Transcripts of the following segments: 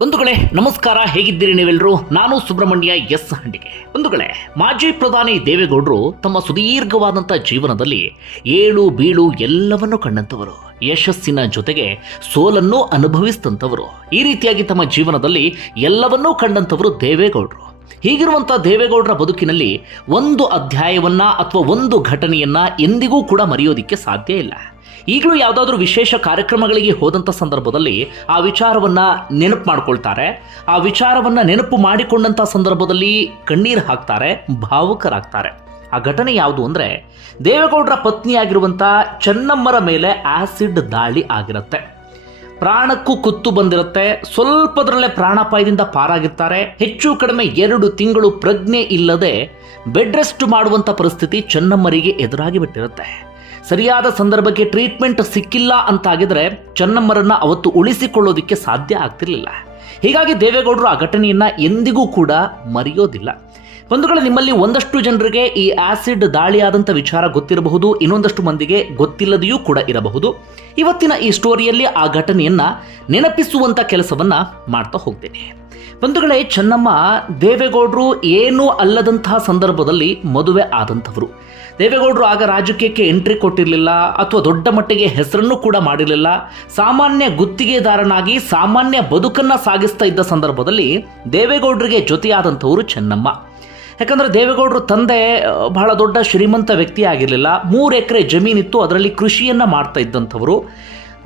ಬಂಧುಗಳೇ, ನಮಸ್ಕಾರ. ಹೇಗಿದ್ದೀರಿ ನೀವೆಲ್ಲರೂ ನಾನು ಸುಬ್ರಹ್ಮಣ್ಯ ಎಸ್ ಹಂಡಿಗೆ. ಬಂಧುಗಳೇ, ಮಾಜಿ ಪ್ರಧಾನಿ ದೇವೇಗೌಡರು ತಮ್ಮ ಸುದೀರ್ಘವಾದಂಥ ಜೀವನದಲ್ಲಿ ಏಳು ಬೀಳು ಎಲ್ಲವನ್ನೂ ಕಂಡಂಥವರು. ಯಶಸ್ಸಿನ ಜೊತೆಗೆ ಸೋಲನ್ನು ಅನುಭವಿಸಿದಂಥವರು. ಈ ರೀತಿಯಾಗಿ ತಮ್ಮ ಜೀವನದಲ್ಲಿ ಎಲ್ಲವನ್ನೂ ಕಂಡಂಥವರು ದೇವೇಗೌಡರು. ಹೀಗಿರುವಂಥ ದೇವೇಗೌಡರ ಬದುಕಿನಲ್ಲಿ ಒಂದು ಅಧ್ಯಾಯವನ್ನ ಅಥವಾ ಒಂದು ಘಟನೆಯನ್ನ ಎಂದಿಗೂ ಕೂಡ ಮರೆಯೋದಿಕ್ಕೆ ಸಾಧ್ಯ ಇಲ್ಲ. ಈಗಲೂ ಯಾವುದಾದ್ರೂ ವಿಶೇಷ ಕಾರ್ಯಕ್ರಮಗಳಿಗೆ ಹೋದಂಥ ಸಂದರ್ಭದಲ್ಲಿ ಆ ವಿಚಾರವನ್ನ ನೆನಪು ಮಾಡ್ಕೊಳ್ತಾರೆ. ಆ ವಿಚಾರವನ್ನ ನೆನಪು ಮಾಡಿಕೊಂಡಂಥ ಸಂದರ್ಭದಲ್ಲಿ ಕಣ್ಣೀರು ಹಾಕ್ತಾರೆ, ಭಾವುಕರಾಗ್ತಾರೆ. ಆ ಘಟನೆ ಯಾವುದು ಅಂದರೆ ದೇವೇಗೌಡರ ಪತ್ನಿಯಾಗಿರುವಂಥ ಚೆನ್ನಮ್ಮರ ಮೇಲೆ ಆಸಿಡ್ ದಾಳಿ ಆಗಿರುತ್ತೆ. ಪ್ರಾಣಕ್ಕೂ ಕುತ್ತು ಬಂದಿರುತ್ತೆ. ಸ್ವಲ್ಪದರಲ್ಲೇ ಪ್ರಾಣಾಪಾಯದಿಂದ ಪಾರಾಗಿರ್ತಾರೆ. ಹೆಚ್ಚು ಕಡಿಮೆ ಎರಡು ತಿಂಗಳು ಪ್ರಜ್ಞೆ ಇಲ್ಲದೆ ಬೆಡ್ ರೆಸ್ಟ್ ಮಾಡುವಂಥ ಪರಿಸ್ಥಿತಿ ಚೆನ್ನಮ್ಮರಿಗೆ ಎದುರಾಗಿ ಬಿಟ್ಟಿರುತ್ತೆ. ಸರಿಯಾದ ಸಂದರ್ಭಕ್ಕೆ ಟ್ರೀಟ್ಮೆಂಟ್ ಸಿಕ್ಕಿಲ್ಲ ಅಂತಾಗಿದ್ರೆ ಚೆನ್ನಮ್ಮರನ್ನ ಅವತ್ತು ಉಳಿಸಿಕೊಳ್ಳೋದಿಕ್ಕೆ ಸಾಧ್ಯ ಆಗ್ತಿರ್ಲಿಲ್ಲ. ಹೀಗಾಗಿ ದೇವೇಗೌಡರು ಆ ಘಟನೆಯನ್ನ ಎಂದಿಗೂ ಕೂಡ ಮರೆಯೋದಿಲ್ಲ. ಬಂಧುಗಳು, ನಿಮ್ಮಲ್ಲಿ ಒಂದಷ್ಟು ಜನರಿಗೆ ಈ ಆಸಿಡ್ ದಾಳಿಯಾದಂಥ ವಿಚಾರ ಗೊತ್ತಿರಬಹುದು. ಇನ್ನೊಂದಷ್ಟು ಮಂದಿಗೆ ಗೊತ್ತಿಲ್ಲದೆಯೂ ಕೂಡ ಇರಬಹುದು. ಇವತ್ತಿನ ಈ ಸ್ಟೋರಿಯಲ್ಲಿ ಆ ಘಟನೆಯನ್ನ ನೆನಪಿಸುವಂಥ ಕೆಲಸವನ್ನ ಮಾಡ್ತಾ ಹೋಗ್ತೇನೆ. ಬಂಧುಗಳೇ, ಚೆನ್ನಮ್ಮ ದೇವೇಗೌಡರು ಏನೂ ಅಲ್ಲದಂತಹ ಸಂದರ್ಭದಲ್ಲಿ ಮದುವೆ ಆದಂಥವರು. ದೇವೇಗೌಡರು ಆಗ ರಾಜಕೀಯಕ್ಕೆ ಎಂಟ್ರಿ ಕೊಟ್ಟಿರಲಿಲ್ಲ, ಅಥವಾ ದೊಡ್ಡ ಮಟ್ಟಿಗೆ ಹೆಸರನ್ನು ಕೂಡ ಮಾಡಿರಲಿಲ್ಲ. ಸಾಮಾನ್ಯ ಗುತ್ತಿಗೆದಾರನಾಗಿ, ಸಾಮಾನ್ಯ ಬದುಕನ್ನು ಸಾಗಿಸ್ತಾ ಇದ್ದ ಸಂದರ್ಭದಲ್ಲಿ ದೇವೇಗೌಡರಿಗೆ ಜೊತೆಯಾದಂಥವರು ಚೆನ್ನಮ್ಮ. ಯಾಕಂದ್ರೆ ದೇವೇಗೌಡರು ತಂದೆ ಬಹಳ ದೊಡ್ಡ ಶ್ರೀಮಂತ ವ್ಯಕ್ತಿ ಆಗಿರಲಿಲ್ಲ. ಮೂರು ಎಕರೆ ಜಮೀನಿತ್ತು ಅದರಲ್ಲಿ ಕೃಷಿಯನ್ನ ಮಾಡ್ತಾ ಇದ್ದಂಥವರು.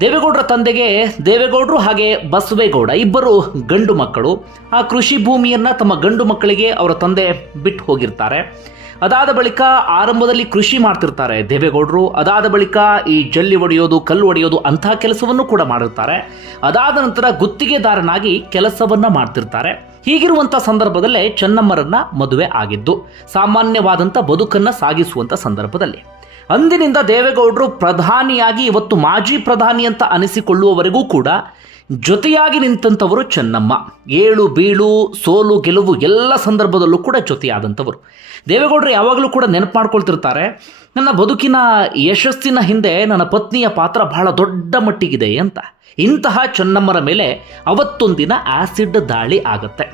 ದೇವೇಗೌಡರ ತಂದೆಗೆ ದೇವೇಗೌಡರು ಹಾಗೆ ಬಸವೇಗೌಡ ಇಬ್ಬರು ಗಂಡು ಮಕ್ಕಳು. ಆ ಕೃಷಿ ಭೂಮಿಯನ್ನ ತಮ್ಮ ಗಂಡು ಮಕ್ಕಳಿಗೆ ಅವರ ತಂದೆ ಬಿಟ್ಟು ಹೋಗಿರ್ತಾರೆ. ಅದಾದ ಬಳಿಕ ಆರಂಭದಲ್ಲಿ ಕೃಷಿ ಮಾಡ್ತಿರ್ತಾರೆ ದೇವೇಗೌಡರು. ಅದಾದ ಬಳಿಕ ಈ ಜಲ್ಲಿ ಒಡೆಯೋದು, ಕಲ್ಲು ಒಡೆಯೋದು ಅಂತಹ ಕೆಲಸವನ್ನು ಕೂಡ ಮಾಡಿರ್ತಾರೆ. ಅದಾದ ನಂತರ ಗುತ್ತಿಗೆದಾರನಾಗಿ ಕೆಲಸವನ್ನು ಮಾಡ್ತಿರ್ತಾರೆ. ಹೀಗಿರುವಂಥ ಸಂದರ್ಭದಲ್ಲೇ ಚೆನ್ನಮ್ಮರನ್ನ ಮದುವೆ ಆಗಿದ್ದು ಸಾಮಾನ್ಯವಾದಂಥ ಬದುಕನ್ನ ಸಾಗಿಸುವಂಥ ಸಂದರ್ಭದಲ್ಲಿ. ಅಂದಿನಿಂದ ದೇವೇಗೌಡರು ಪ್ರಧಾನಿಯಾಗಿ ಇವತ್ತು ಮಾಜಿ ಪ್ರಧಾನಿ ಅಂತ ಅನಿಸಿಕೊಳ್ಳುವವರೆಗೂ ಕೂಡ ಜೊತೆಯಾಗಿ ನಿಂತಂಥವರು ಚೆನ್ನಮ್ಮ. ಏಳು, ಬೀಳು, ಸೋಲು, ಗೆಲುವು ಎಲ್ಲ ಸಂದರ್ಭದಲ್ಲೂ ಕೂಡ ಜೊತೆಯಾದಂಥವರು. ದೇವೇಗೌಡರು ಯಾವಾಗಲೂ ಕೂಡ ನೆನಪು ಮಾಡ್ಕೊಳ್ತಿರ್ತಾರೆ ನನ್ನ ಬದುಕಿನ ಯಶಸ್ಸಿನ ಹಿಂದೆ ನನ್ನ ಪತ್ನಿಯ ಪಾತ್ರ ಬಹಳ ದೊಡ್ಡ ಮಟ್ಟಿಗಿದೆ ಅಂತ. ಇಂತಹ ಚೆನ್ನಮ್ಮರ ಮೇಲೆ ಅವತ್ತೊಂದಿನ ಆಸಿಡ್ ದಾಳಿ ಆಗುತ್ತೆ.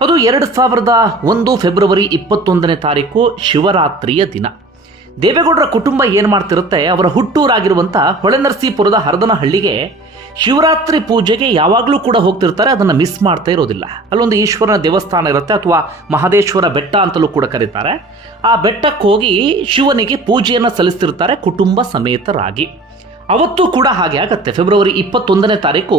ಅದು ಎರಡು ಸಾವಿರದ ಒಂದು ಫೆಬ್ರವರಿ ಇಪ್ಪತ್ತೊಂದನೇ ತಾರೀಕು ಶಿವರಾತ್ರಿಯ ದಿನ. ದೇವೇಗೌಡರ ಕುಟುಂಬ ಏನು ಮಾಡ್ತಿರುತ್ತೆ? ಅವರ ಹುಟ್ಟೂರಾಗಿರುವಂಥ ಹೊಳೆನರಸೀಪುರದ ಹರದನಹಳ್ಳಿಗೆ ಶಿವರಾತ್ರಿ ಪೂಜೆಗೆ ಯಾವಾಗಲೂ ಕೂಡ ಹೋಗ್ತಿರ್ತಾರೆ. ಅದನ್ನು ಮಿಸ್ ಮಾಡ್ತಾ ಇರೋದಿಲ್ಲ. ಅಲ್ಲೊಂದು ಈಶ್ವರನ ದೇವಸ್ಥಾನ ಇರುತ್ತೆ, ಅಥವಾ ಮಹದೇಶ್ವರ ಬೆಟ್ಟ ಅಂತಲೂ ಕೂಡ ಕರೀತಾರೆ. ಆ ಬೆಟ್ಟಕ್ಕೆ ಹೋಗಿ ಶಿವನಿಗೆ ಪೂಜೆಯನ್ನು ಸಲ್ಲಿಸ್ತಿರ್ತಾರೆ ಕುಟುಂಬ ಸಮೇತರಾಗಿ. ಅವತ್ತು ಕೂಡ ಹಾಗೆ ಆಗತ್ತೆ. ಫೆಬ್ರವರಿ ಇಪ್ಪತ್ತೊಂದನೇ ತಾರೀಕು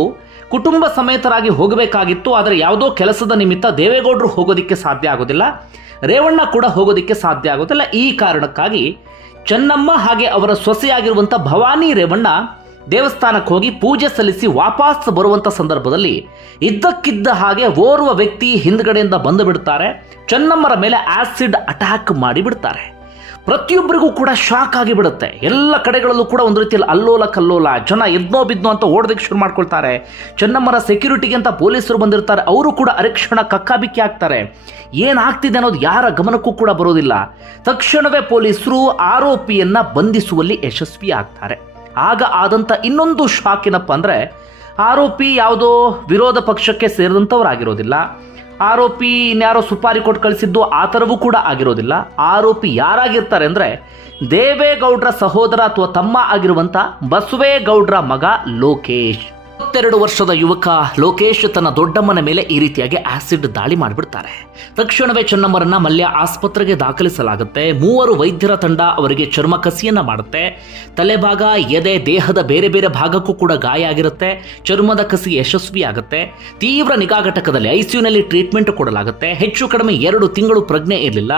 ಕುಟುಂಬ ಸಮೇತರಾಗಿ ಹೋಗಬೇಕಾಗಿತ್ತು. ಆದರೆ ಯಾವುದೋ ಕೆಲಸದ ನಿಮಿತ್ತ ದೇವೇಗೌಡರು ಹೋಗೋದಿಕ್ಕೆ ಸಾಧ್ಯ ಆಗೋದಿಲ್ಲ. ರೇವಣ್ಣ ಕೂಡ ಹೋಗೋದಕ್ಕೆ ಸಾಧ್ಯ ಆಗೋದಿಲ್ಲ ಈ ಕಾರಣಕ್ಕಾಗಿ ಚೆನ್ನಮ್ಮ ಹಾಗೆ ಅವರ ಸೊಸೆಯಾಗಿರುವಂಥ ಭವಾನಿ ರೇವಣ್ಣ ದೇವಸ್ಥಾನಕ್ಕೆ ಹೋಗಿ ಪೂಜೆ ಸಲ್ಲಿಸಿ ವಾಪಸ್ ಬರುವಂಥ ಸಂದರ್ಭದಲ್ಲಿ ಇದ್ದಕ್ಕಿದ್ದ ಹಾಗೆ ಓರ್ವ ವ್ಯಕ್ತಿ ಹಿಂದ್ಗಡೆಯಿಂದ ಬಂದು ಬಿಡ್ತಾರೆ. ಚೆನ್ನಮ್ಮರ ಮೇಲೆ ಆಸಿಡ್ ಅಟ್ಯಾಕ್ ಮಾಡಿ ಬಿಡ್ತಾರೆ ಪ್ರತಿಯೊಬ್ಬರಿಗೂ ಕೂಡ ಶಾಕ್ ಆಗಿ ಬಿಡುತ್ತೆ. ಎಲ್ಲ ಕಡೆಗಳಲ್ಲೂ ಕೂಡ ಒಂದು ರೀತಿಯಲ್ಲಿ ಅಲ್ಲೋಲ ಕಲ್ಲೋಲ, ಜನ ಎದ್ನೋ ಬಿದ್ನೋ ಅಂತ ಓಡೋದಕ್ಕೆ ಶುರು ಮಾಡ್ಕೊಳ್ತಾರೆ. ಚೆನ್ನಮ್ಮರ ಸೆಕ್ಯೂರಿಟಿಗೆ ಅಂತ ಪೊಲೀಸರು ಬಂದಿರ್ತಾರೆ, ಅವರು ಕೂಡ ಅರೆಕ್ಷಣ ಕಕ್ಕಾಬಿಕ್ಕಿ ಆಗ್ತಾರೆ ಏನಾಗ್ತಿದೆ ಅನ್ನೋದು ಯಾರ ಗಮನಕ್ಕೂ ಕೂಡ ಬರೋದಿಲ್ಲ. ತಕ್ಷಣವೇ ಪೊಲೀಸರು ಆರೋಪಿಯನ್ನ ಬಂಧಿಸುವಲ್ಲಿ ಯಶಸ್ವಿ ಆಗ್ತಾರೆ. ಆಗ ಆದಂಥ ಇನ್ನೊಂದು ಶಾಕ್ ಏನಪ್ಪ ಅಂದರೆ, ಆರೋಪಿ ಯಾವುದೋ ವಿರೋಧ ಪಕ್ಷಕ್ಕೆ ಸೇರಿದಂಥವರಾಗಿರೋದಿಲ್ಲ ಆರೋಪಿ ಇನ್ಯಾರೋ ಸುಪಾರಿ ಕೊಟ್ಟು ಕಳಿಸಿದ್ದು ಆ ಥರವೂ ಕೂಡ ಆಗಿರೋದಿಲ್ಲ. ಆರೋಪಿ ಯಾರಾಗಿರ್ತಾರೆ ಅಂದರೆ ದೇವೇಗೌಡ್ರ ಸಹೋದರ ಅಥವಾ ತಮ್ಮ ಆಗಿರುವಂಥ ಬಸವೇಗೌಡ್ರ ಮಗ ಲೋಕೇಶ್. ಇಪ್ಪತ್ತೆರಡು ವರ್ಷದ ಯುವಕ ಲೋಕೇಶ್ ತನ್ನ ದೊಡ್ಡಮ್ಮನ ಮೇಲೆ ಈ ರೀತಿಯಾಗಿ ಆಸಿಡ್ ದಾಳಿ ಮಾಡಿಬಿಡ್ತಾರೆ. ತಕ್ಷಣವೇ ಚೆನ್ನಮ್ಮರನ್ನ ಮಲ್ಯ ಆಸ್ಪತ್ರೆಗೆ ದಾಖಲಿಸಲಾಗುತ್ತೆ. ಮೂವರು ವೈದ್ಯರ ತಂಡ ಅವರಿಗೆ ಚರ್ಮ ಕಸಿಯನ್ನ ಮಾಡುತ್ತೆ. ತಲೆಭಾಗ, ಎದೆ, ದೇಹದ ಬೇರೆ ಬೇರೆ ಭಾಗಕ್ಕೂ ಕೂಡ ಗಾಯ ಆಗಿರುತ್ತೆ. ಚರ್ಮದ ಕಸಿ ಯಶಸ್ವಿ ಆಗುತ್ತೆ ತೀವ್ರ ನಿಗಾ ಘಟಕದಲ್ಲಿ ಐಸಿಯುನಲ್ಲಿ ಟ್ರೀಟ್ಮೆಂಟ್ ಕೊಡಲಾಗುತ್ತೆ. ಹೆಚ್ಚು ಕಡಿಮೆ ಎರಡು ತಿಂಗಳು ಪ್ರಜ್ಞೆ ಇರಲಿಲ್ಲ.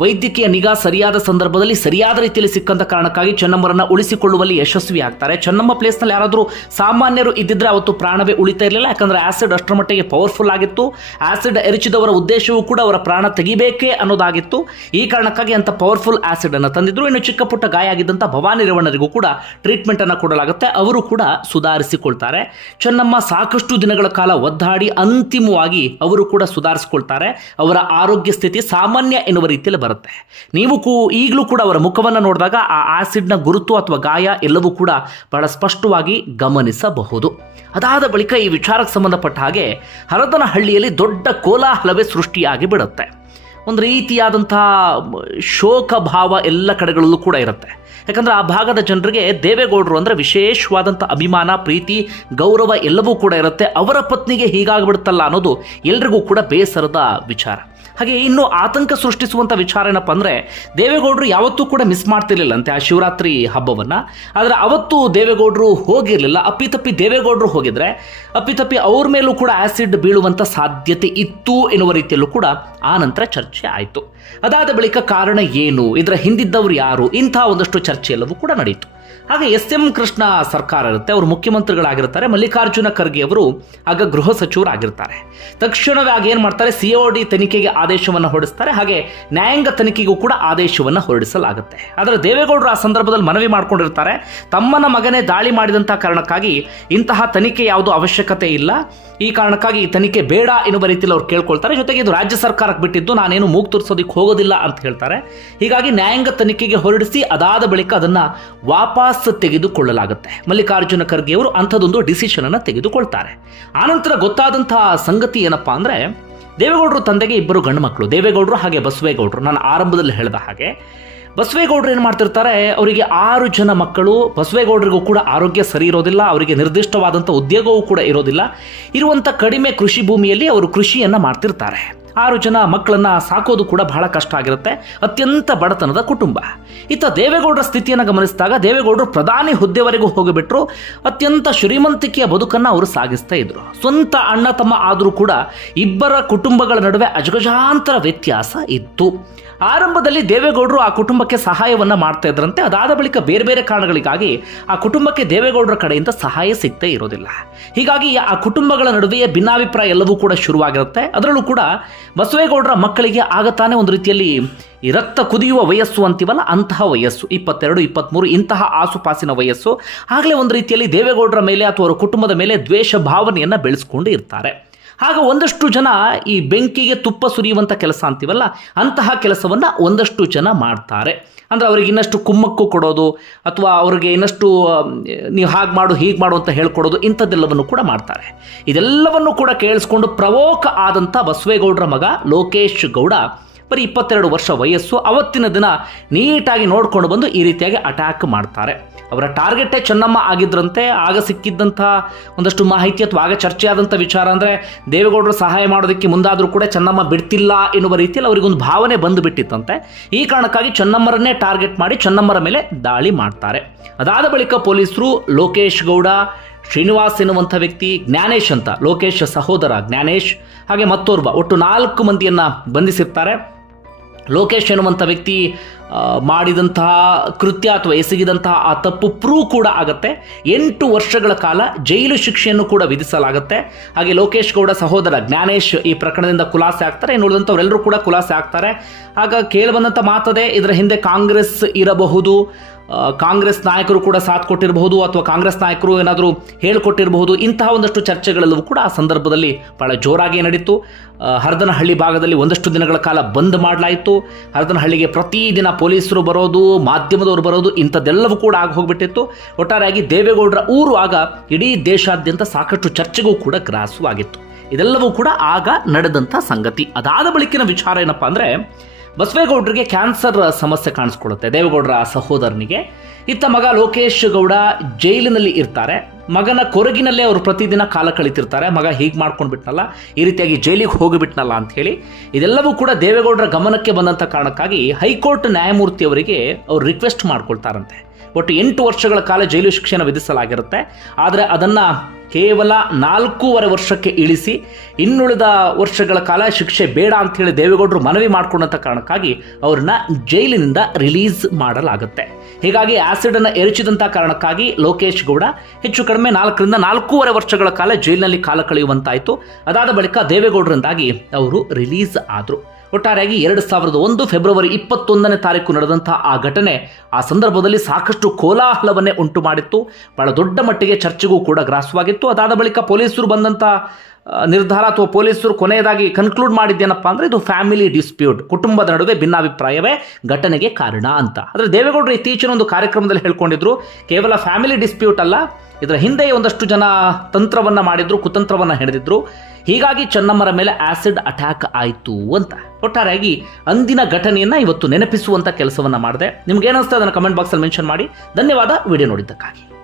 ವೈದ್ಯಕೀಯ ನಿಗಾ ಸರಿಯಾದ ಸಂದರ್ಭದಲ್ಲಿ ಸರಿಯಾದ ರೀತಿಯಲ್ಲಿ ಸಿಕ್ಕಂತ ಕಾರಣಕ್ಕಾಗಿ ಚೆನ್ನಮ್ಮರನ್ನ ಉಳಿಸಿಕೊಳ್ಳುವಲ್ಲಿ ಯಶಸ್ವಿ ಆಗ್ತಾರೆ ಚೆನ್ನಮ್ಮ ಪ್ಲೇಸ್ನಲ್ಲಿ ಯಾರಾದರೂ ಸಾಮಾನ್ಯರು ಇದ್ದಿದ್ರೆ ಅವತ್ತು ಪ್ರಾಣವೇ ಉಳಿತಾ ಇರಲಿಲ್ಲ. ಯಾಕಂದ್ರೆ ಆಸಿಡ್ ಅಷ್ಟರ ಮಟ್ಟಿಗೆ ಪವರ್ಫುಲ್ ಆಗಿತ್ತು. ಆಸಿಡ್ ಎರಚಿದವರ ಉದ್ದೇಶವೂ ಕೂಡ ಅವರ ಪ್ರಾಣ ತೆಗಿಬೇಕೇ ಅನ್ನೋದಾಗಿತ್ತು. ಈ ಕಾರಣಕ್ಕಾಗಿ ಅಂತ ಪವರ್ಫುಲ್ ಆಸಿಡ್ ಅನ್ನು ತಂದಿದ್ರು. ಇನ್ನು ಚಿಕ್ಕ ಪುಟ್ಟ ಗಾಯ ಆಗಿದ್ದಂಥ ಭವಾನಿ ರವಣರಿಗೂ ಕೂಡ ಟ್ರೀಟ್ಮೆಂಟ್ ಅನ್ನು ಕೊಡಲಾಗುತ್ತೆ. ಅವರು ಕೂಡ ಸುಧಾರಿಸಿಕೊಳ್ತಾರೆ. ಚೆನ್ನಮ್ಮ ಸಾಕಷ್ಟು ದಿನಗಳ ಕಾಲ ಒದ್ದಾಡಿ ಅಂತಿಮವಾಗಿ ಅವರು ಕೂಡ ಸುಧಾರಿಸಿಕೊಳ್ತಾರೆ. ಅವರ ಆರೋಗ್ಯ ಸ್ಥಿತಿ ಸಾಮಾನ್ಯ ಎನ್ನುವ ರೀತಿಯಲ್ಲಿ ಬರುತ್ತೆ. ನೀವು ಕೂ ಈಗಲೂ ಕೂಡ ಅವರ ಮುಖವನ್ನು ನೋಡಿದಾಗ ಆ ಆಸಿಡ್ನ ಗುರುತು ಅಥವಾ ಗಾಯ ಎಲ್ಲವೂ ಕೂಡ ಬಹಳ ಸ್ಪಷ್ಟವಾಗಿ ಗಮನಿಸಬಹುದು. ಅದಾದ ಬಳಿಕ ಈ ವಿಚಾರಕ್ಕೆ ಸಂಬಂಧಪಟ್ಟ ಹಾಗೆ ಹರದನಹಳ್ಳಿಯಲ್ಲಿ ದೊಡ್ಡ ಕೋಲಾಹಲವೇ ಸೃಷ್ಟಿಯಾಗಿ ಬಿಡುತ್ತೆ. ಒಂದು ರೀತಿಯಾದಂಥ ಶೋಕ ಭಾವ ಎಲ್ಲ ಕಡೆಗಳಲ್ಲೂ ಕೂಡ ಇರುತ್ತೆ. ಯಾಕಂದರೆ ಆ ಭಾಗದ ಜನರಿಗೆ ದೇವೇಗೌಡರು ಅಂದರೆ ವಿಶೇಷವಾದಂಥ ಅಭಿಮಾನ, ಪ್ರೀತಿ, ಗೌರವ ಎಲ್ಲವೂ ಕೂಡ ಇರುತ್ತೆ. ಅವರ ಪತ್ನಿಗೆ ಹೀಗಾಗ್ಬಿಡುತ್ತಲ್ಲ ಅನ್ನೋದು ಎಲ್ರಿಗೂ ಕೂಡ ಬೇಸರದ ವಿಚಾರ. ಹಾಗೆ ಇನ್ನು ಆತಂಕ ಸೃಷ್ಟಿಸುವಂಥ ವಿಚಾರ ಏನಪ್ಪ ಅಂದರೆ ದೇವೇಗೌಡರು ಯಾವತ್ತೂ ಕೂಡ ಮಿಸ್ ಮಾಡ್ತಿರ್ಲಿಲ್ಲಂತೆ ಆ ಶಿವರಾತ್ರಿ ಹಬ್ಬವನ್ನು. ಆದರೆ ಅವತ್ತು ದೇವೇಗೌಡರು ಹೋಗಿರಲಿಲ್ಲ. ಅಪ್ಪಿತಪ್ಪಿ ದೇವೇಗೌಡರು ಹೋಗಿದ್ರೆ ಅಪ್ಪಿತಪ್ಪಿ ಅವ್ರ ಮೇಲೂ ಕೂಡ ಆಸಿಡ್ ಬೀಳುವಂಥ ಸಾಧ್ಯತೆ ಇತ್ತು ಎನ್ನುವ ರೀತಿಯಲ್ಲೂ ಕೂಡ ಆ ನಂತರ ಚರ್ಚೆ ಆಯಿತು. ಅದಾದ ಬಳಿಕ ಕಾರಣ ಏನು? ಇದರ ಹಿಂದಿದ್ದವರು ಯಾರು? ಇಂಥ ಒಂದಷ್ಟು ಚರ್ಚೆ ಎಲ್ಲವೂ ಕೂಡ ನಡೆಯಿತು ಹಾಗೆ ಎಸ್ ಎಂ ಕೃಷ್ಣ ಸರ್ಕಾರ ಇರುತ್ತೆ, ಅವರು ಮುಖ್ಯಮಂತ್ರಿಗಳಾಗಿರ್ತಾರೆ, ಮಲ್ಲಿಕಾರ್ಜುನ ಖರ್ಗೆ ಅವರು ಆಗ ಗೃಹ ಸಚಿವರಾಗಿರ್ತಾರೆ. ತಕ್ಷಣವೇ ಆಗ ಏನು ಮಾಡ್ತಾರೆ, ಸಿ ಒ ಡಿ ತನಿಖೆಗೆ ಆದೇಶವನ್ನು ಹೊರಡಿಸ್ತಾರೆ, ಹಾಗೆ ನ್ಯಾಯಾಂಗ ತನಿಖೆಗೂ ಕೂಡ ಆದೇಶವನ್ನು ಹೊರಡಿಸಲಾಗುತ್ತೆ. ಆದರೆ ದೇವೇಗೌಡರು ಆ ಸಂದರ್ಭದಲ್ಲಿ ಮನವಿ ಮಾಡಿಕೊಂಡಿರ್ತಾರೆ, ತಮ್ಮನ ಮಗನೇ ದಾಳಿ ಮಾಡಿದಂಥ ಕಾರಣಕ್ಕಾಗಿ ಇಂತಹ ತನಿಖೆ ಯಾವುದು ಅವಶ್ಯಕತೆ ಇಲ್ಲ, ಈ ಕಾರಣಕ್ಕಾಗಿ ಈ ತನಿಖೆ ಬೇಡ ಎನ್ನುವ ರೀತಿಯಲ್ಲಿ ಅವ್ರು ಕೇಳ್ಕೊಳ್ತಾರೆ. ಜೊತೆಗೆ ಇದು ರಾಜ್ಯ ಸರ್ಕಾರಕ್ಕೆ ಬಿಟ್ಟಿದ್ದು, ನಾನೇನು ಮೂಗು ತೋರಿಸೋದಕ್ಕೆ ಹೋಗೋದಿಲ್ಲ ಅಂತ ಹೇಳ್ತಾರೆ. ಹೀಗಾಗಿ ನ್ಯಾಯಾಂಗ ತನಿಖೆಗೆ ಹೊರಡಿಸಿ, ಅದಾದ ಬಳಿಕ ಅದನ್ನು ವಾಪಸ್ ತೆಗೆದುಕೊಳ್ಳಲಾಗುತ್ತೆ. ಮಲ್ಲಿಕಾರ್ಜುನ ಖರ್ಗೆ ಅವರು ಅಂಥದ್ದೊಂದು ಡಿಸಿಷನ್ ಅನ್ನು ತೆಗೆದುಕೊಳ್ತಾರೆ. ಆನಂತರ ಗೊತ್ತಾದಂತಹ ಸಂಗತಿ ಏನಪ್ಪಾ ಅಂದ್ರೆ, ದೇವೇಗೌಡರು ತಂದೆಗೆ ಇಬ್ಬರು ಗಂಡು ಮಕ್ಕಳು ದೇವೇಗೌಡರು ಹಾಗೆ ಬಸವೇಗೌಡರು. ನಾನು ಆರಂಭದಲ್ಲಿ ಹೇಳಿದ ಹಾಗೆ, ಬಸವೇಗೌಡರು ಏನು ಮಾಡ್ತಿರ್ತಾರೆ, ಅವರಿಗೆ ಆರು ಜನ ಮಕ್ಕಳು, ಬಸವೇಗೌಡರಿಗೂ ಕೂಡ ಆರೋಗ್ಯ ಸರಿ ಇರೋದಿಲ್ಲ, ಅವರಿಗೆ ನಿರ್ದಿಷ್ಟವಾದಂಥ ಉದ್ಯೋಗವೂ ಕೂಡ ಇರೋದಿಲ್ಲ. ಇರುವಂಥ ಕಡಿಮೆ ಕೃಷಿ ಭೂಮಿಯಲ್ಲಿ ಅವರು ಕೃಷಿಯನ್ನು ಮಾಡ್ತಿರ್ತಾರೆ. ಆರು ಜನ ಮಕ್ಕಳನ್ನ ಸಾಕೋದು ಕೂಡ ಬಹಳ ಕಷ್ಟ ಆಗಿರುತ್ತೆ. ಅತ್ಯಂತ ಬಡತನದ ಕುಟುಂಬ. ಇತ್ತ ದೇವೇಗೌಡರ ಸ್ಥಿತಿಯನ್ನು ಗಮನಿಸಿದಾಗ ದೇವೇಗೌಡರು ಪ್ರಧಾನಿ ಹುದ್ದೆವರೆಗೂ ಹೋಗಿಬಿಟ್ರು. ಅತ್ಯಂತ ಶ್ರೀಮಂತಿಕೆಯ ಬದುಕನ್ನು ಅವರು ಸಾಗಿಸ್ತಾ ಇದ್ರು. ಸ್ವಂತ ಅಣ್ಣ, ತಮ್ಮ ಆದರೂ ಕೂಡ ಇಬ್ಬರ ಕುಟುಂಬಗಳ ನಡುವೆ ಅಜಗಜಾಂತರ ವ್ಯತ್ಯಾಸ ಇತ್ತು. ಆರಂಭದಲ್ಲಿ ದೇವೇಗೌಡರು ಆ ಕುಟುಂಬಕ್ಕೆ ಸಹಾಯವನ್ನು ಮಾಡ್ತಾ ಇದ್ರಂತೆ. ಅದಾದ ಬಳಿಕ ಬೇರೆ ಬೇರೆ ಕಾರಣಗಳಿಗಾಗಿ ಆ ಕುಟುಂಬಕ್ಕೆ ದೇವೇಗೌಡರ ಕಡೆಯಿಂದ ಸಹಾಯ ಸಿಗ್ತೇ ಇರೋದಿಲ್ಲ. ಹೀಗಾಗಿ ಆ ಕುಟುಂಬಗಳ ನಡುವೆಯೇ ಭಿನ್ನಾಭಿಪ್ರಾಯ ಎಲ್ಲವೂ ಕೂಡ ಶುರುವಾಗಿರುತ್ತೆ. ಅದರಲ್ಲೂ ಕೂಡ ಬಸವೇಗೌಡರ ಮಕ್ಕಳಿಗೆ ಆಗ ತಾನೇ ಒಂದು ರೀತಿಯಲ್ಲಿ ಈ ರಕ್ತ ಕುದಿಯುವ ವಯಸ್ಸು ಅಂತೀವಲ್ಲ, ಅಂತಹ ವಯಸ್ಸು. ಇಪ್ಪತ್ತೆರಡು ಇಪ್ಪತ್ತ್ಮೂರು ಇಂತಹ ಆಸುಪಾಸಿನ ವಯಸ್ಸು. ಆಗಲೇ ಒಂದು ರೀತಿಯಲ್ಲಿ ದೇವೇಗೌಡರ ಮೇಲೆ ಅಥವಾ ಅವರ ಕುಟುಂಬದ ಮೇಲೆ ದ್ವೇಷ ಭಾವನೆಯನ್ನು ಬೆಳೆಸ್ಕೊಂಡು ಇರ್ತಾರೆ. ಆಗ ಒಂದಷ್ಟು ಜನ ಈ ಬೆಂಕಿಗೆ ತುಪ್ಪ ಸುರಿಯುವಂಥ ಕೆಲಸ ಅಂತೀವಲ್ಲ, ಅಂತಹ ಕೆಲಸವನ್ನು ಒಂದಷ್ಟು ಜನ ಮಾಡ್ತಾರೆ. ಅಂದರೆ ಅವರಿಗೆ ಇನ್ನಷ್ಟು ಕುಮ್ಮಕ್ಕು ಕೊಡೋದು, ಅಥವಾ ಅವರಿಗೆ ಇನ್ನಷ್ಟು ನೀವು ಹಾಗೆ ಮಾಡು, ಹೀಗೆ ಮಾಡು ಅಂತ ಹೇಳ್ಕೊಡೋದು, ಇಂಥದ್ದೆಲ್ಲವನ್ನು ಕೂಡ ಮಾಡ್ತಾರೆ. ಇದೆಲ್ಲವನ್ನು ಕೂಡ ಕೇಳಿಸ್ಕೊಂಡು ಪ್ರವೋಕ ಆದಂಥ ಬಸವೇಗೌಡರ ಮಗ ಲೋಕೇಶ್ ಗೌಡ, ಬರೀ ಇಪ್ಪತ್ತೆರಡು ವರ್ಷ ವಯಸ್ಸು, ಅವತ್ತಿನ ದಿನ ನೀಟಾಗಿ ನೋಡ್ಕೊಂಡು ಬಂದು ಈ ರೀತಿಯಾಗಿ ಅಟ್ಯಾಕ್ ಮಾಡ್ತಾರೆ. ಅವರ ಟಾರ್ಗೆಟೇ ಚೆನ್ನಮ್ಮ ಆಗಿದ್ರಂತೆ, ಆಗ ಸಿಕ್ಕಿದ್ದಂಥ ಒಂದಷ್ಟು ಮಾಹಿತಿ ಅಥವಾ ಆಗ ಚರ್ಚೆಯಾದಂಥ ವಿಚಾರ ಅಂದರೆ ದೇವೇಗೌಡರು ಸಹಾಯ ಮಾಡೋದಕ್ಕೆ ಮುಂದಾದರೂ ಕೂಡ ಚೆನ್ನಮ್ಮ ಬಿಡ್ತಿಲ್ಲ ಎನ್ನುವ ರೀತಿಯಲ್ಲಿ ಅವರಿಗೊಂದು ಭಾವನೆ ಬಂದುಬಿಟ್ಟಿತ್ತಂತೆ ಈ ಕಾರಣಕ್ಕಾಗಿ ಚೆನ್ನಮ್ಮರನ್ನೇ ಟಾರ್ಗೆಟ್ ಮಾಡಿ ಚೆನ್ನಮ್ಮರ ಮೇಲೆ ದಾಳಿ ಮಾಡ್ತಾರೆ. ಅದಾದ ಬಳಿಕ ಪೊಲೀಸರು ಲೋಕೇಶ್ ಗೌಡ, ಶ್ರೀನಿವಾಸ್ ಎನ್ನುವಂಥ ವ್ಯಕ್ತಿ, ಜ್ಞಾನೇಶ್ ಅಂತ, ಲೋಕೇಶ್ ಸಹೋದರ ಜ್ಞಾನೇಶ್, ಹಾಗೆ ಮತ್ತೋರ್ವ ಒಟ್ಟು ನಾಲ್ಕು ಮಂದಿಯನ್ನು ಬಂಧಿಸಿರ್ತಾರೆ. ಲೋಕೇಶ್ ಎನ್ನುವಂಥ ವ್ಯಕ್ತಿ ಮಾಡಿದಂತಹ ಕೃತ್ಯ ಅಥವಾ ಎಸಗಿದಂತಹ ಆ ತಪ್ಪು ಪ್ರೂವ್ ಕೂಡ ಆಗತ್ತೆ. ಎಂಟು ವರ್ಷಗಳ ಕಾಲ ಜೈಲು ಶಿಕ್ಷೆಯನ್ನು ಕೂಡ ವಿಧಿಸಲಾಗುತ್ತೆ. ಹಾಗೆ ಲೋಕೇಶ್ ಗೌಡ ಸಹೋದರ ಜ್ಞಾನೇಶ್ ಈ ಪ್ರಕರಣದಿಂದ ಖುಲಾಸೆ ಆಗ್ತಾರೆ. ಇನ್ನು ಉಳಿದಂಥವರೆಲ್ಲರೂ ಕೂಡ ಖುಲಾಸೆ ಆಗ್ತಾರೆ. ಆಗ ಕೇಳಿಬಂದಂಥ ಮಾತದೆ ಇದರ ಹಿಂದೆ ಕಾಂಗ್ರೆಸ್ ಇರಬಹುದು ಕಾಂಗ್ರೆಸ್ ನಾಯಕರು ಕೂಡ ಸಾಥ್ ಕೊಟ್ಟಿರಬಹುದು ಅಥವಾ ಕಾಂಗ್ರೆಸ್ ನಾಯಕರು ಏನಾದರೂ ಹೇಳಿಕೊಟ್ಟಿರಬಹುದು. ಇಂತಹ ಒಂದಷ್ಟು ಚರ್ಚೆಗಳೆಲ್ಲವೂ ಕೂಡ ಆ ಸಂದರ್ಭದಲ್ಲಿ ಬಹಳ ಜೋರಾಗಿ ನಡೀತು. ಹರದನಹಳ್ಳಿ ಭಾಗದಲ್ಲಿ ಒಂದಷ್ಟು ದಿನಗಳ ಕಾಲ ಬಂದ್ ಮಾಡಲಾಯಿತು. ಹರದನಹಳ್ಳಿಗೆ ಪ್ರತಿದಿನ ಪೊಲೀಸರು ಬರೋದು, ಮಾಧ್ಯಮದವರು ಬರೋದು, ಇಂಥದ್ದೆಲ್ಲವೂ ಕೂಡ ಆಗಿ ಹೋಗ್ಬಿಟ್ಟಿತ್ತು. ಒಟ್ಟಾರೆಯಾಗಿ ದೇವೇಗೌಡರ ಊರು ಆಗ ಇಡೀ ದೇಶಾದ್ಯಂತ ಸಾಕಷ್ಟು ಚರ್ಚೆಗೂ ಕೂಡ ಗ್ರಾಸವಾಗಿತ್ತು. ಇದೆಲ್ಲವೂ ಕೂಡ ಆಗ ನಡೆದಂಥ ಸಂಗತಿ. ಅದಾದ ಬಳಿಕಿನ ವಿಚಾರ ಏನಪ್ಪ ಅಂದರೆ, ಬಸವೇಗೌಡರಿಗೆ ಕ್ಯಾನ್ಸರ್ ಸಮಸ್ಯೆ ಕಾಣಿಸ್ಕೊಳ್ಳುತ್ತೆ. ದೇವೇಗೌಡರ ಸಹೋದರನಿಗೆ. ಇತ್ತ ಮಗ ಲೋಕೇಶ್ ಗೌಡ ಜೈಲಿನಲ್ಲಿ ಇರ್ತಾರೆ. ಮಗನ ಕೊರಗಿನಲ್ಲೇ ಅವರು ಪ್ರತಿದಿನ ಕಾಲ ಕಳೀತಿರ್ತಾರೆ. ಮಗ ಹೀಗೆ ಮಾಡ್ಕೊಂಡು ಬಿಟ್ನಲ್ಲ ಈ ರೀತಿಯಾಗಿ ಜೈಲಿಗೆ ಹೋಗಿಬಿಟ್ನಲ್ಲ ಅಂತ ಹೇಳಿ, ಇದೆಲ್ಲವೂ ಕೂಡ ದೇವೇಗೌಡರ ಗಮನಕ್ಕೆ ಬಂದಂಥ ಕಾರಣಕ್ಕಾಗಿ ಹೈಕೋರ್ಟ್ ನ್ಯಾಯಮೂರ್ತಿಯವರಿಗೆ ಅವರು ರಿಕ್ವೆಸ್ಟ್ ಮಾಡ್ಕೊಳ್ತಾರಂತೆ. ಒಟ್ಟು ಎಂಟು ವರ್ಷಗಳ ಕಾಲ ಜೈಲು ಶಿಕ್ಷೆಯನ್ನು ವಿಧಿಸಲಾಗಿರುತ್ತೆ. ಆದರೆ ಅದನ್ನು ಕೇವಲ ನಾಲ್ಕೂವರೆ ವರ್ಷಕ್ಕೆ ಇಳಿಸಿ, ಇನ್ನುಳಿದ ವರ್ಷಗಳ ಕಾಲ ಶಿಕ್ಷೆ ಬೇಡ ಅಂಥೇಳಿ ದೇವೇಗೌಡರು ಮನವಿ ಮಾಡಿಕೊಂಡಂಥ ಕಾರಣಕ್ಕಾಗಿ ಅವ್ರನ್ನ ಜೈಲಿನಿಂದ ರಿಲೀಸ್ ಮಾಡಲಾಗುತ್ತೆ. ಹೀಗಾಗಿ ಆ್ಯಸಿಡನ್ನು ಎರಚಿದಂಥ ಕಾರಣಕ್ಕಾಗಿ ಲೋಕೇಶ್ ಗೌಡ ಹೆಚ್ಚು ಕಡಿಮೆ ನಾಲ್ಕರಿಂದ ನಾಲ್ಕೂವರೆ ವರ್ಷಗಳ ಕಾಲ ಜೈಲಿನಲ್ಲಿ ಕಾಲ ಕಳೆಯುವಂತಾಯಿತು. ಅದಾದ ಬಳಿಕ ದೇವೇಗೌಡರಿಂದಾಗಿ ಅವರು ರಿಲೀಸ್ ಆದರು. ಒಟ್ಟಾರೆಯಾಗಿ ಎರಡು ಸಾವಿರದ ಒಂದು ಫೆಬ್ರವರಿ ಇಪ್ಪತ್ತೊಂದನೇ ತಾರೀಕು ನಡೆದಂತಹ ಆ ಘಟನೆ ಆ ಸಂದರ್ಭದಲ್ಲಿ ಸಾಕಷ್ಟು ಕೋಲಾಹಲವನ್ನೇ ಉಂಟು ಮಾಡಿತ್ತು. ಬಹಳ ದೊಡ್ಡ ಮಟ್ಟಿಗೆ ಚರ್ಚೆಗೂ ಕೂಡ ಗ್ರಾಸವಾಗಿತ್ತು. ಅದಾದ ಬಳಿಕ ಪೊಲೀಸರು ಬಂದಂಥ ನಿರ್ಧಾರ ಅಥವಾ ಪೊಲೀಸರು ಕೊನೆಯದಾಗಿ ಕನ್ಕ್ಲೂಡ್ ಮಾಡಿದ್ದೇನಪ್ಪ ಅಂದರೆ ಇದು ಫ್ಯಾಮಿಲಿ ಡಿಸ್ಪ್ಯೂಟ್. ಕುಟುಂಬದ ನಡುವೆ ಭಿನ್ನಾಭಿಪ್ರಾಯವೇ ಘಟನೆಗೆ ಕಾರಣ ಅಂತ. ಆದರೆ ದೇವೇಗೌಡರು ಇತ್ತೀಚಿನ ಒಂದು ಕಾರ್ಯಕ್ರಮದಲ್ಲಿ ಹೇಳ್ಕೊಂಡಿದ್ರು, ಕೇವಲ ಫ್ಯಾಮಿಲಿ ಡಿಸ್ಪ್ಯೂಟ್ ಅಲ್ಲ ಇದರ ಹಿಂದೆ ಒಂದಷ್ಟು ಜನ ತಂತ್ರವನ್ನ ಮಾಡಿದ್ರು, ಕುತಂತ್ರವನ್ನು ಹಿಡಿದಿದ್ರು. ಹೀಗಾಗಿ ಚೆನ್ನಮ್ಮರ ಮೇಲೆ ಆಸಿಡ್ ಅಟ್ಯಾಕ್ ಆಯಿತು ಅಂತ. ಒಟ್ಟಾರೆಯಾಗಿ ಅಂದಿನ ಘಟನೆಯನ್ನ ಇವತ್ತು ನೆನಪಿಸುವಂಥ ಕೆಲಸವನ್ನ ಮಾಡಿದೆ. ನಿಮ್ಗೆ ಏನಿಸ್ತಾ ಅದನ್ನು ಕಮೆಂಟ್ ಬಾಕ್ಸಲ್ಲಿ ಮೆನ್ಷನ್ ಮಾಡಿ. ಧನ್ಯವಾದ, ವಿಡಿಯೋ ನೋಡಿದ್ದಕ್ಕಾಗಿ.